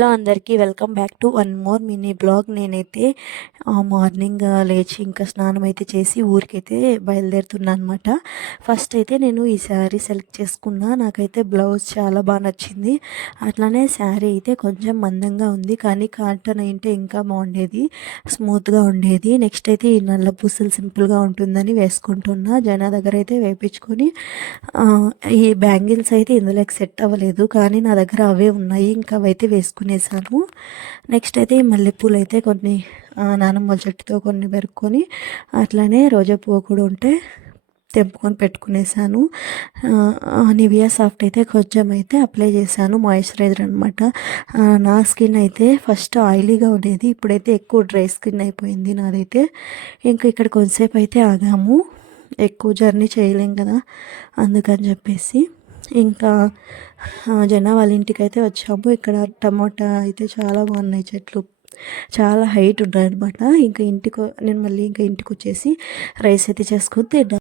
Hello అందరికీ welcome back to one more mini blog. నేనైతే morning లేచి ఇంకా స్నానం అయితే చేసి ఊరికైతే బయలుదేరుతున్నాను అనమాట. ఫస్ట్ అయితే నేను ఈ శారీ సెలెక్ట్ చేసుకున్నా. నాకైతే బ్లౌజ్ చాలా బాగా నచ్చింది. అట్లానే శారీ అయితే కొంచెం మందంగా ఉంది, కానీ కాటన్ అయితే ఇంకా బాగుండేది, స్మూత్గా ఉండేది. నెక్స్ట్ అయితే ఈ నల్ల పూసలు సింపుల్గా ఉంటుందని వేసుకుంటున్నా. జనా దగ్గర అయితే వేయించుకొని ఈ బ్యాంగిల్స్ అయితే ఇందులోకి సెట్ అవ్వలేదు, కానీ నా దగ్గర అవే ఉన్నాయి, ఇంకా అవైతే వేసుకునేసాను. నెక్స్ట్ అయితే ఈ మల్లెపూలు అయితే కొన్ని నానమ్మ చెట్టుతో కొన్ని పెరుక్కొని, అట్లానే రోజా పువ్వు కూడా ఉంటే తెంపుకొని పెట్టుకునేసాను. నివియా సాఫ్ట్ అయితే కొంచెం అయితే అప్లై చేశాను, మాయిశ్చరైజర్ అనమాట. నా స్కిన్ అయితే ఫస్ట్ ఆయిలీగా ఉండేది, ఇప్పుడైతే ఎక్కువ డ్రై స్కిన్ అయిపోయింది నాదైతే. ఇంకా ఇక్కడ కొంతసేపు అయితే ఆగాము, ఎక్కువ జర్నీ చేయలేం కదా, అందుకని చెప్పేసి ఇంకా జనా వాళ్ళ ఇంటికి అయితే వచ్చాము. ఇక్కడ టమోటా అయితే చాలా బాగున్నాయి, చెట్లు చాలా హైట్ ఉన్నాయన్నమాట. ఇంకా నేను మళ్ళీ ఇంకా ఇంటికి వచ్చేసి రైస్ అయితే చేసుకొని తిన్నాను.